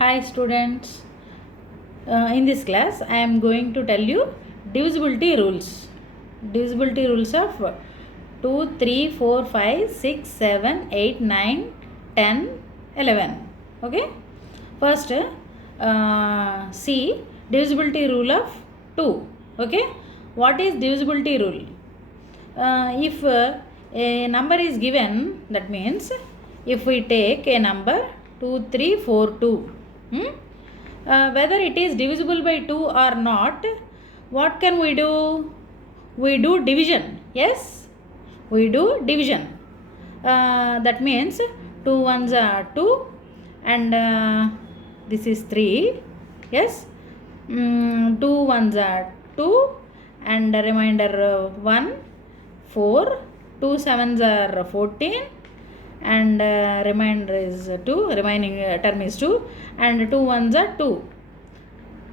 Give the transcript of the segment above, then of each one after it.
Hi students, in this class I am going to tell you divisibility rules. Divisibility rules of 2, 3, 4, 5, 6, 7, 8, 9, 10, 11. Okay. First, see divisibility rule of 2. Okay. What is divisibility rule? If a number is given, that means if we take a number 2, 3, 4, 2, whether it is divisible by 2 or not, what can we do? We do division. Yes, we do division. That means 2 ones are 2 and this is 3. Yes, 2 ones are 2 and the remainder 1, 4, 2 sevens are 14 and remainder is 2, remaining term is 2 and 2 ones are 2.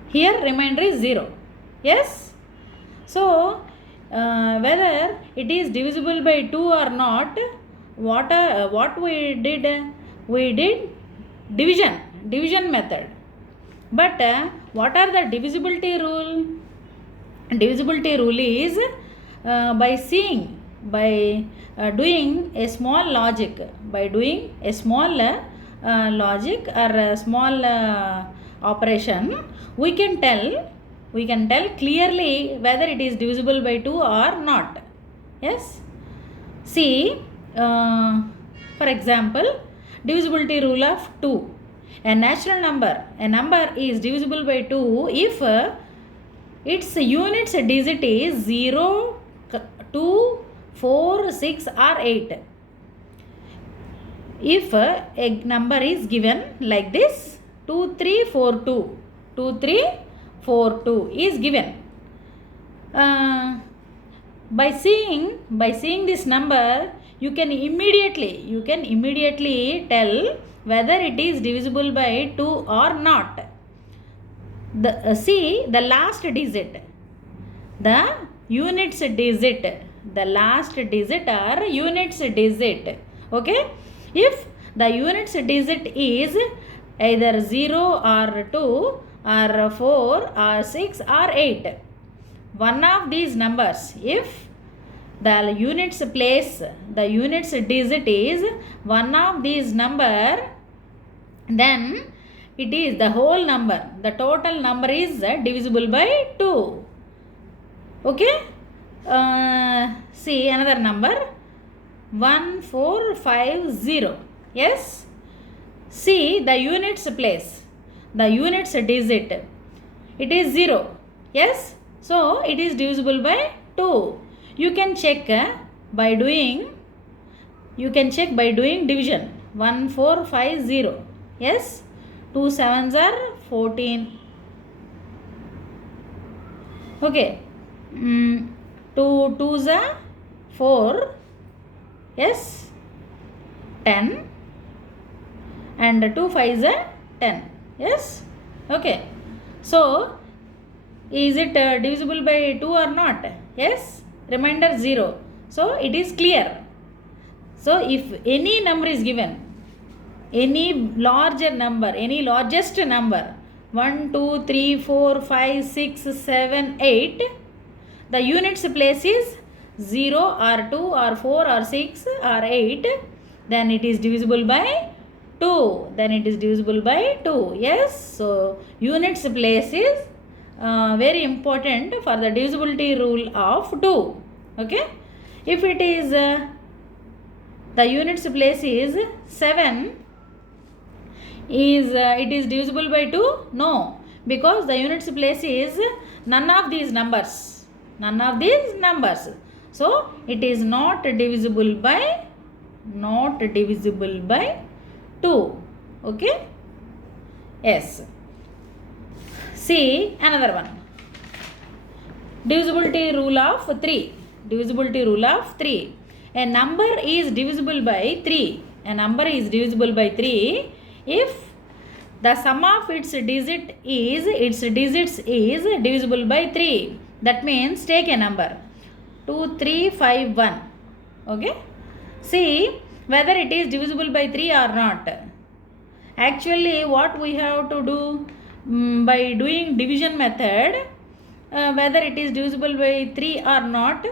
Here remainder is 0. Yes. So whether it is divisible by 2 or not, what we did? We did division method. But what are the divisibility rule? Divisibility rule is by seeing, by doing a small logic, by doing a small logic or a small operation, we can tell clearly whether it is divisible by 2 or not. Yes. See, for example, divisibility rule of 2. A number is divisible by 2 if its units digit is 0, 2, 4, 6 or 8. If a number is given like this, 2, 3, 4, 2, 2, 3, 4, 2 is given. By seeing this number, you can immediately tell whether it is divisible by 2 or not. See the last digit, the units digit, the last digit or units digit. Okay. If the units digit is either 0 or 2 or 4 or 6 or 8, one of these numbers, if the units digit is one of these number, then it is the whole number, the total number is divisible by 2. Okay. See another number 1450. Yes. See the units place, the units digit, it is 0. Yes. So it is divisible by 2. You can check by doing division. 1450. Yes. 2 sevens are 14. Okay. 2 twos are 4. Yes. 10. And 2 fives are 10. Yes. Okay. So is it divisible by 2 or not? Yes. Remainder 0. So it is clear. So if any number is given, any largest number 1, 2, 3, 4, 5, 6, 7, 8, the units place is 0 or 2 or 4 or 6 or 8, then it is divisible by 2. Yes. So units place is very important for the divisibility rule of 2. Okay. If it is the units place is 7, it is divisible by 2? No, because the units place is none of these numbers. So it is not divisible by 2. Okay. Yes. See another one. Divisibility rule of 3. A number is divisible by 3. If the sum of its digits is divisible by 3. That means take a number 2, 3, 5, 1. Okay. See whether it is divisible by 3 or not. Actually, what we have to do by doing division method, whether it is divisible by 3 or not,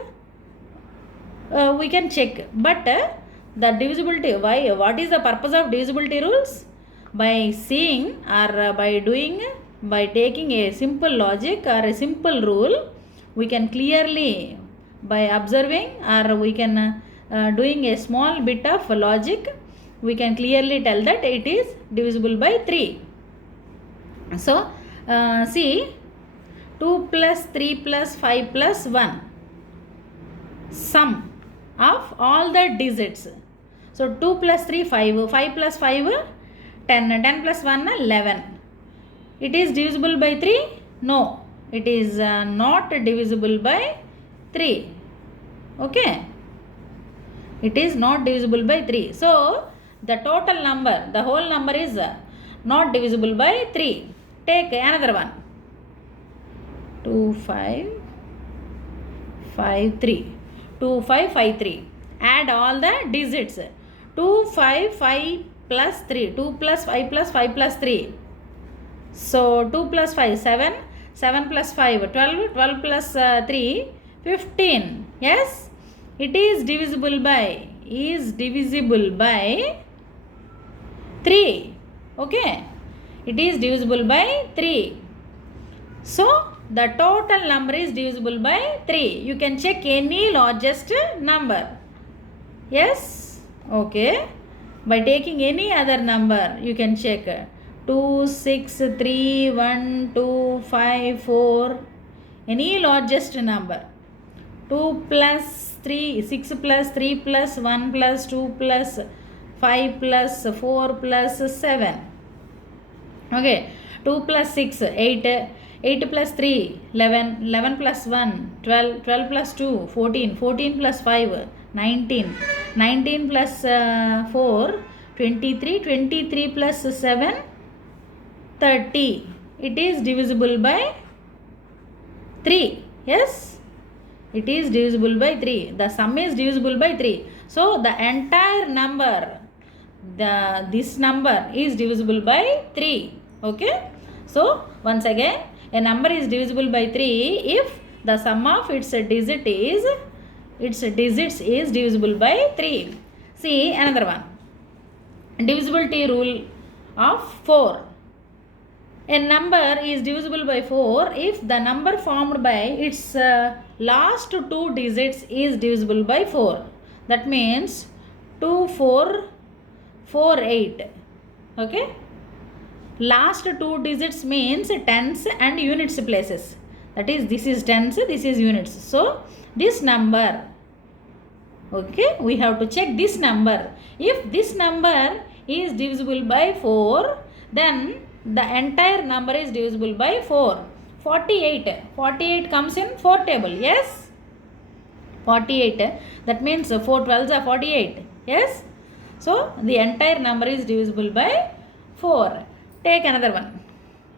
we can check. But the divisibility, why? What is the purpose of divisibility rules? By seeing or by doing, by taking a simple logic or a simple rule, we can clearly, by observing or we can doing a small bit of logic, we can clearly tell that it is divisible by 3. So see, 2 plus 3 plus 5 plus 1, sum of all the digits. So 2 plus 3 5, 5 plus 5 10, 10 plus 1 11. It is divisible by 3? No, it is not divisible by 3. Okay, it is not divisible by 3. So the total number, the whole number is not divisible by 3. Take another one. 2 5 5 3. 2 5 5 3. Add all the digits. 2 5 5 plus 3. 2 plus 5 plus 5 plus 3. So 2 plus 5 7. 7 plus 5 12. 12 plus 3 15. Yes, it is divisible by 3. Okay, it is divisible by 3. So the total number is divisible by 3. You can check any largest number. Yes, okay. By taking any other number, you can check 2, 6, 3, 1, 2, 5, 4. Any largest number. 2 plus 3, 6 plus 3 plus 1 plus 2 plus 5 plus 4 plus 7. Okay, 2 plus 6, 8. 8 plus 3, 11. 11 plus 1, 12. 12 plus 2, 14. 14 plus 5, 19. 19 plus 4, 23. 23 plus 7, 30. It is divisible by 3. Yes, it is divisible by 3. The sum is divisible by 3. So the entire number, this number is divisible by 3. Okay. So once again, a number is divisible by 3 if the sum of its digits is divisible by 3. See another one. Divisibility rule of 4. A number is divisible by 4 if the number formed by its last 2 digits is divisible by 4. That means 2 4 4 8. Okay. Last 2 digits means tens and units places. That is, this is tens, this is units. So this number, okay, we have to check this number. If this number is divisible by 4, then the entire number is divisible by 4. 48. 48 comes in 4 table. Yes, 48. That means 4 12s are 48. Yes, so the entire number is divisible by 4. Take another one.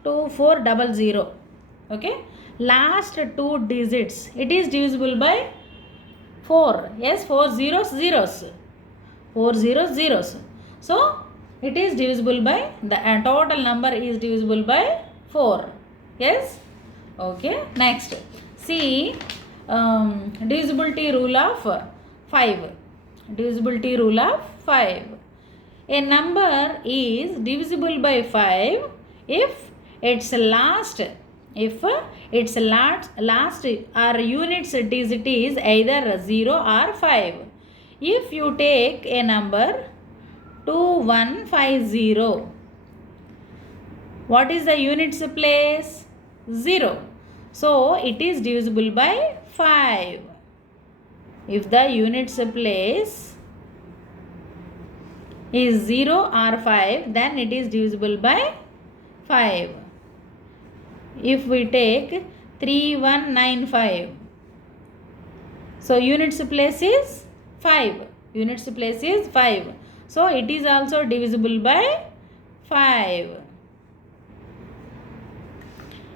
2400. Okay, last 2 digits, it is divisible by 4. Yes, 4 zeros zeros. 4 zeros zeros. So it is divisible by, the total number is divisible by 4. Yes, okay. Next, see divisibility rule of 5. Divisibility rule of 5. A number is divisible by 5 if its last or units digit is either 0 or 5. If you take a number 2150, what is the units place? 0. So it is divisible by 5. If the units place is 0 or 5, then it is divisible by 5. If we take 3195, so units place is 5. Units place is 5. So it is also divisible by 5.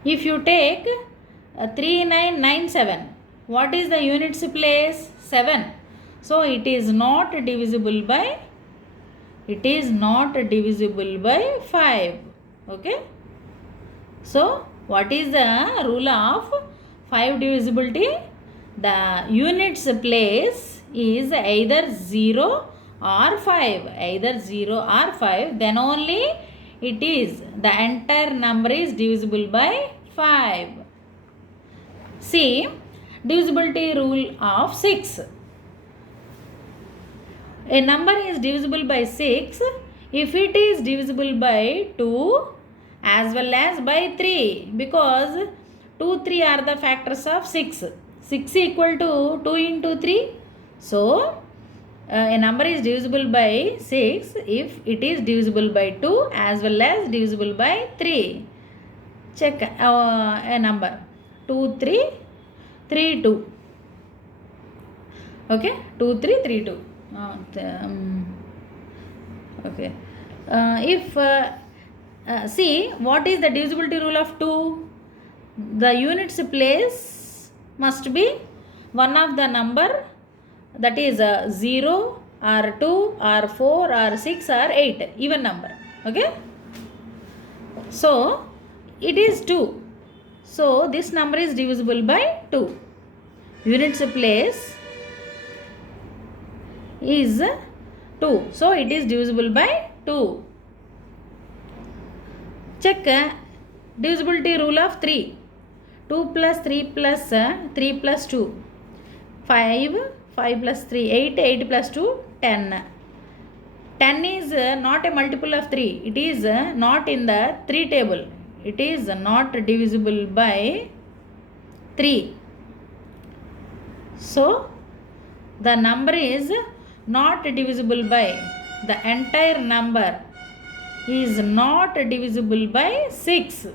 If you take 3997, what is the units place? 7. So it is not divisible by it is not divisible by 5. Okay. So what is the rule of 5 divisibility? The units place is either 0 or 5. Either 0 or 5, then only it is the entire number is divisible by 5. See, divisibility rule of 6. A number is divisible by 6 if it is divisible by 2 as well as by 3, because 2, 3 are the factors of 6. 6 equal to 2 into 3. So, a number is divisible by 6 if it is divisible by 2 as well as divisible by 3. Check a number. 2, 3, 3, 2. Okay, 2, 3, 3, 2. Okay. See, what is the divisibility rule of 2? The units place must be one of the number, that is 0 or 2 or 4 or 6 or 8, even number. Okay. So it is 2. So this number is divisible by 2. Units place is 2. So it is divisible by 2. Check divisibility rule of 3. 2 plus 3 plus 3 plus 2. 5. 5 plus 3. 8. 8 plus 2. 10. 10 is not a multiple of 3. It is not in the 3 table. It is not divisible by 3. So the number is not divisible by, the entire number is not divisible by 6.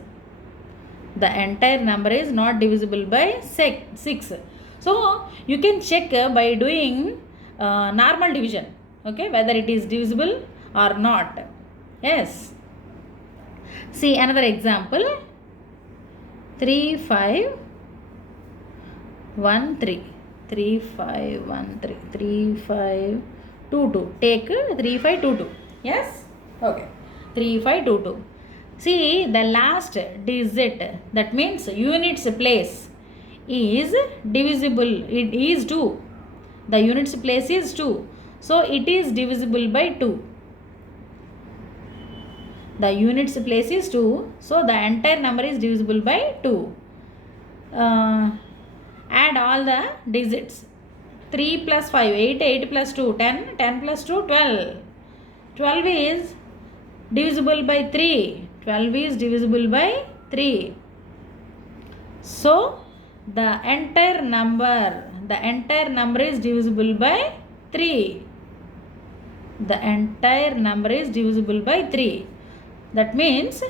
The entire number is not divisible by 6. So you can check by doing normal division, okay, whether it is divisible or not. Yes. See another example. 3, 5, 1, 3. 3, 5, 1, 3. 3, 5, 2, 2. Take 3, 5, 2, 2. Yes? Okay. 3, 5, 2, 2. See, the last digit, that means units place, is divisible. It is 2. The units place is 2. So it is divisible by 2. The units place is 2. So the entire number is divisible by 2. Add all the digits. 3 plus 5, 8, 8 plus 2, 10, 10 plus 2, 12. 12 is divisible by 3. 12 is divisible by 3. So the entire number is divisible by 3. The entire number is divisible by 3. That means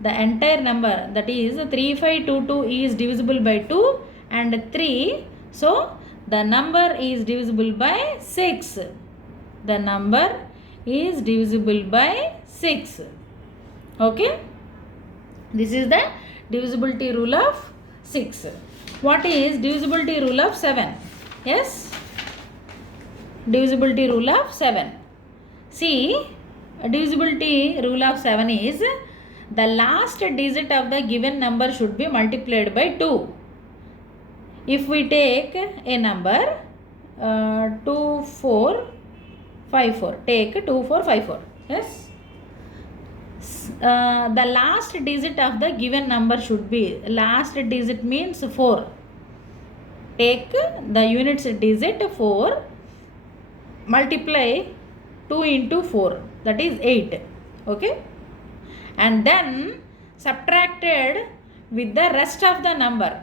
the entire number, that is 3522 is divisible by 2 and 3. So the number is divisible by 6. The number is divisible by 6. Okay. This is the divisibility rule of 6. What is divisibility rule of 7? Yes. Divisibility rule of 7. See, divisibility rule of 7 is the last digit of the given number should be multiplied by 2. If we take a number 2454, take 2454. Yes. The last digit of the given number should be, last digit means 4. Take the units digit 4, multiply 2 into 4, that is 8. Okay. And then subtracted with the rest of the number.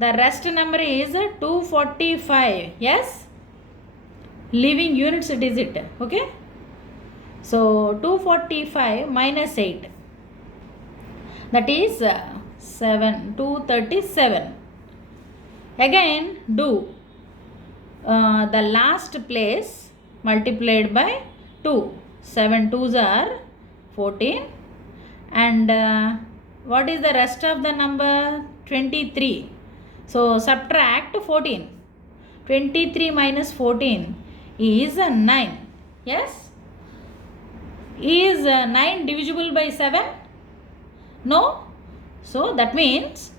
The rest number is 245. Yes. Leaving units digit. Okay. So 245 minus 8, that is 237. Again do the last place multiplied by 2. 7 2s are 14. And what is the rest of the number? 23. So subtract 14. 23 minus 14 is 9. Yes. Is 9 divisible by 7? No. So that means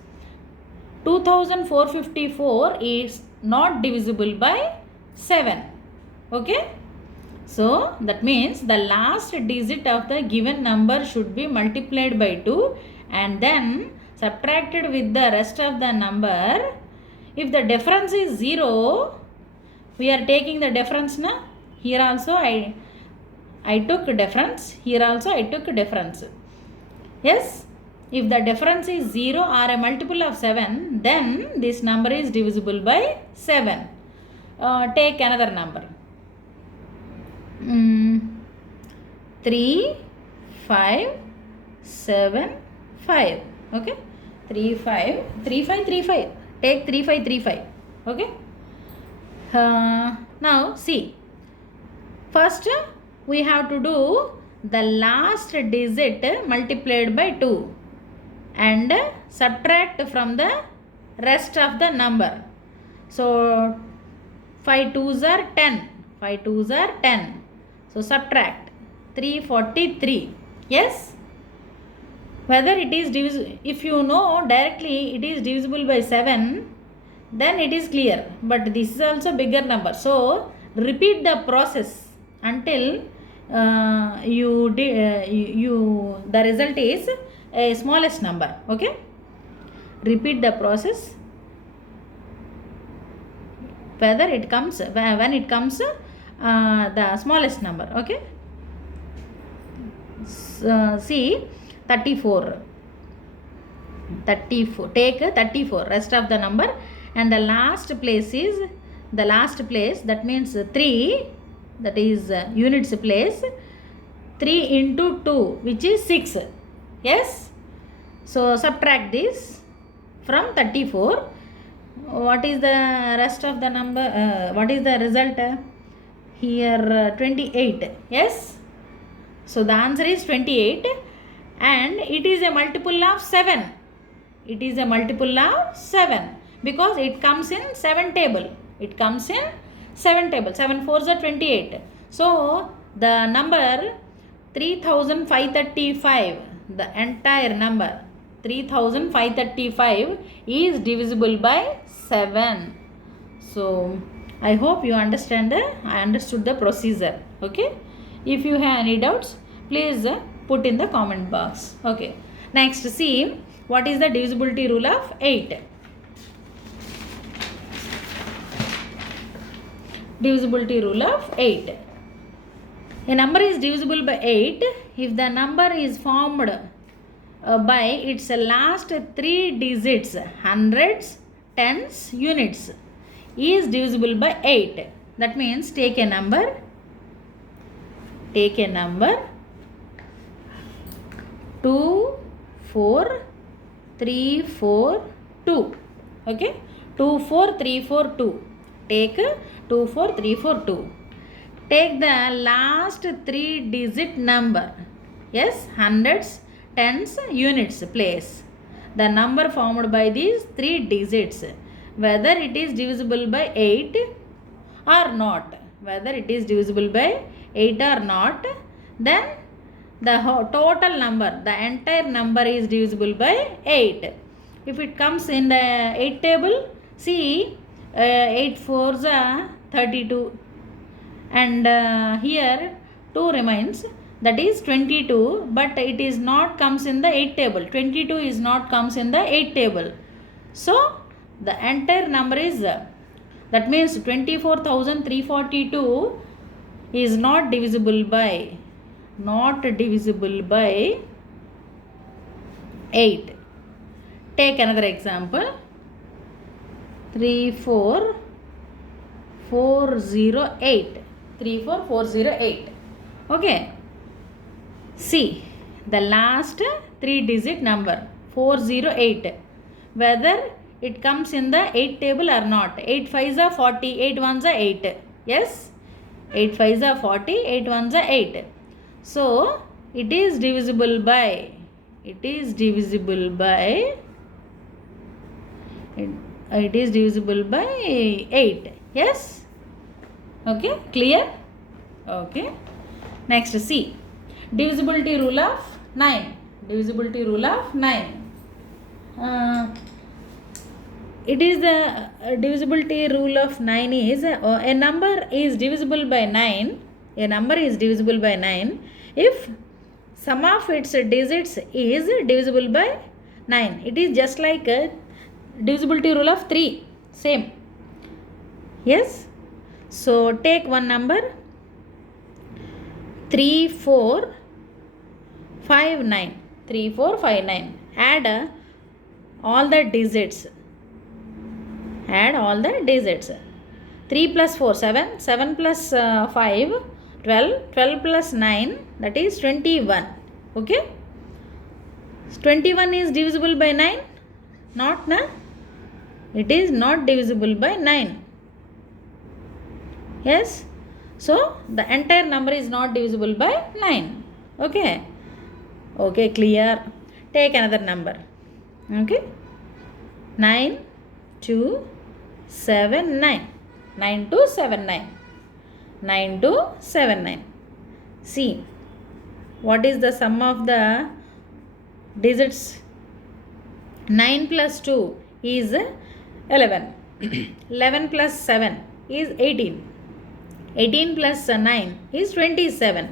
2454 is not divisible by 7. Okay. So that means the last digit of the given number should be multiplied by 2 and then subtracted with the rest of the number. If the difference is 0, we are taking the difference now. Here also I took difference. Here also I took difference. Yes. If the difference is 0 or a multiple of 7, then this number is divisible by 7. Take another number. 3, 5, 7, 5. Okay. 3, 5, 3, 5, 3, 5. Take 3, 5, 3, 5. Okay. Now see. First we have to do the last digit multiplied by 2 and subtract from the rest of the number. So 5 2s are 10. 5 2s are 10. So subtract 343. Yes. Whether it is divisible, if you know directly it is divisible by 7, then it is clear. But this is also bigger number. So repeat the process until the result is a smallest number. Okay. Repeat the process whether it comes when it comes the smallest number. Okay. See 34. Take 34 rest of the number and the last place, that means 3, that is units place. 3 into 2 which is 6. Yes. So subtract this from 34. What is the rest of the number? What is the result? Here 28. Yes. So the answer is 28 and it is a multiple of 7. It is a multiple of 7 because it comes in 7 table. It comes in 7 table. 7 4s are 28. So the number 3535, the entire number 3535 is divisible by 7. So I hope you understand. I understood the procedure. Okay. If you have any doubts, please put in the comment box. Okay. Next, see what is the divisibility rule of 8. Divisibility rule of 8. A number is divisible by 8 if the number is formed by its last 3 digits, hundreds, tens, units, is divisible by 8. That means take a number 2, 4, 3, 4, 2. Okay. 2, 4, 3, 4, 2. Take 2, 4, 3, 4, 2. Take the last 3 digit number. Yes, hundreds, tens, units place. The number formed by these 3 digits, whether it is divisible by 8 or not. Whether it is divisible by 8 or not, then the total number, the entire number is divisible by 8. If it comes in the 8 table, see 8 4s are 32 and here 2 remains, that is 22, but it is not comes in the 8 table. 22 is not comes in the 8 table. So the entire number is that means 24,342 is not divisible by 8. Take another example. 34408. 34408. Okay. See the last 3 digit number 408, whether it comes in the 8 table or not. 8 5s are 40, 8 1s are 8. Yes. 8 5s are 40, 8 1s are 8. So it is divisible by 8. Yes. Okay. Clear? Okay. Next, see. divisibility rule of 9. Divisibility rule of 9. It is the divisibility rule of 9 is a number is divisible by 9. A number is divisible by 9 if sum of its digits is divisible by 9. It is just like a divisibility rule of 3. Same. Yes. So take one number 3459. 3459. Add all the digits. Add all the digits. 3 plus 4 7. 7 plus 5 12. 12 plus 9, that is 21. Okay. 21 is divisible by 9? Not, na? It is not divisible by 9. Yes. So the entire number is not divisible by 9. Okay. Okay, clear. Take another number. Okay. 9 2 7 9. 9 2 7 9. 9 2 7 9. See, what is the sum of the digits? 9 plus 2 is 11. 11 plus 7 is 18. 18 plus 9 is 27.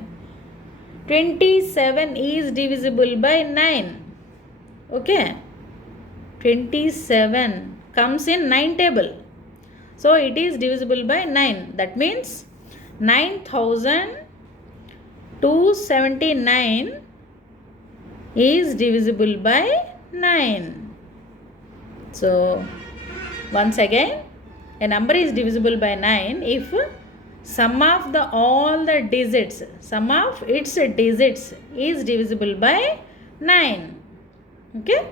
27 is divisible by 9. Okay. 27 comes in 9 table. So it is divisible by 9. That means 9279 is divisible by 9. So once again, a number is divisible by 9 if sum of the all the digits, sum of its digits is divisible by 9. Okay.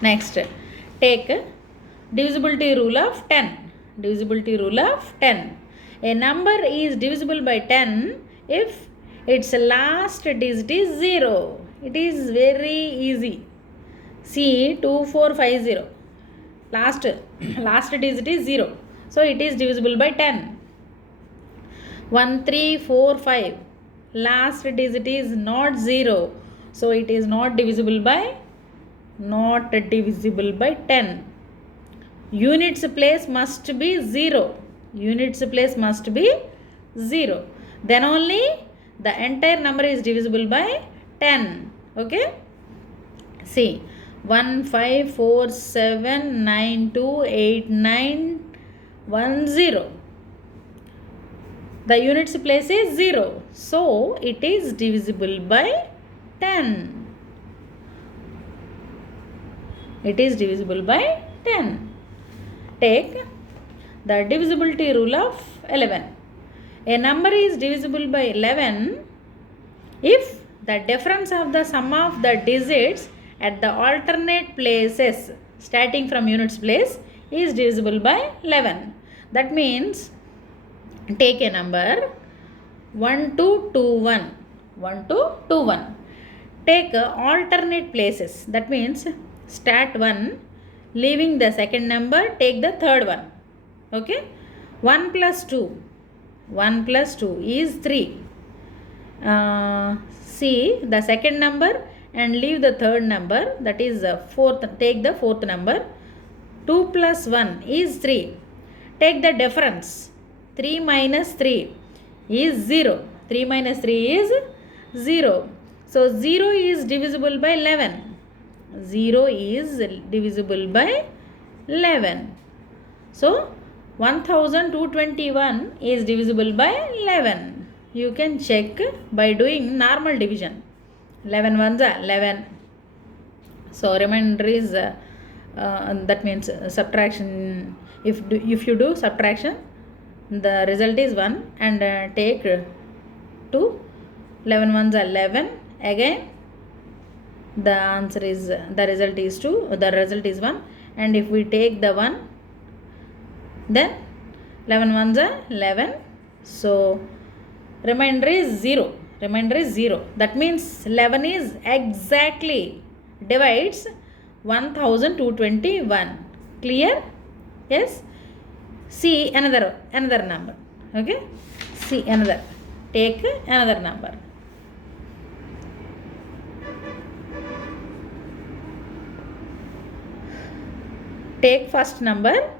Next, take divisibility rule of 10. Divisibility rule of 10. A number is divisible by 10 if its last digit is 0. It is very easy. See, 2450. Last digit is 0. So it is divisible by 10. 1345. Last digit is not 0. So it is not divisible by 10. Units place must be 0. Units place must be 0. Then only the entire number is divisible by 10. Okay. See, 1 5 4 7 9 2 8 9 1 0. The units place is 0. So it is divisible by 10. It is divisible by 10. Take the divisibility rule of 11. A number is divisible by 11 if the difference of the sum of the digits at the alternate places starting from units place is divisible by 11. That means take a number 1 2 2 1. 1 2 2 1. Take alternate places. That means start 1, leaving the second number, take the third one. Okay. 1 plus 2. 1 plus 2 is 3. See the second number and leave the third number, that is fourth. Take the fourth number. 2 plus 1 is 3. Take the difference. 3 minus 3 is 0. 3 minus 3 is 0. So 0 is divisible by 11. 0 is divisible by 11. So 1221 is divisible by 11. You can check by doing normal division. 11 ones are 11. So remainder is that means subtraction. If you do subtraction, the result is 1 and take 2. 11 ones are 11. Again the answer is, the result is 2. The result is 1. And if we take the 1, then 11 ones are 11. So remainder is 0. Remainder is 0. That means 11 is exactly divides 1221. Clear? Yes. See another number. Okay. See another take another number. Take first number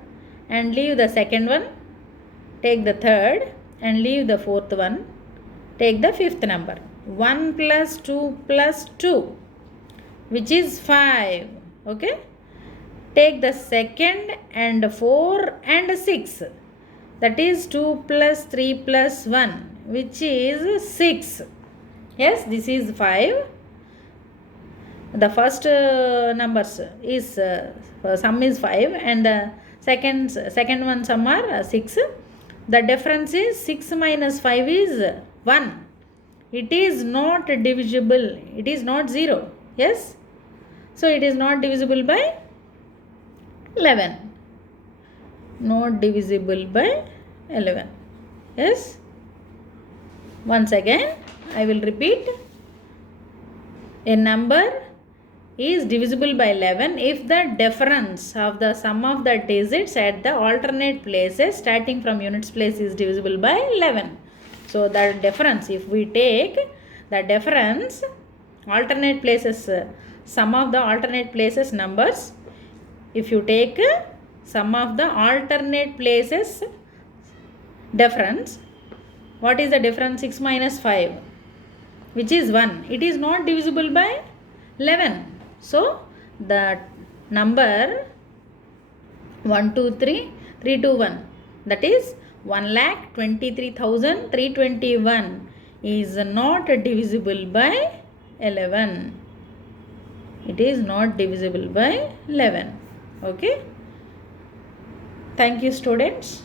and leave the second one. Take the third and leave the fourth one. Take the fifth number. 1 plus 2 plus 2, which is 5. Okay. Take the second and 4 and 6. That is 2 plus 3 plus 1, which is 6. Yes, this is 5. The first numbers is sum is 5 and the second one sum are 6. The difference is 6 minus 5 is 1. It is not divisible. It is not 0. Yes. So it is not divisible by 11. Not divisible by 11. Yes. Once again, I will repeat. A number is divisible by 11 if the difference of the sum of the digits at the alternate places starting from units place is divisible by 11. So the difference, if we take the difference alternate places, sum of the alternate places numbers, if you take sum of the alternate places difference, what is the difference? 6 minus 5, which is 1. It is not divisible by 11. So the number 1, 2, 3, 3, 2, 1, that is 1,23,321 is not divisible by 11. It is not divisible by 11. Okay. Thank you, students.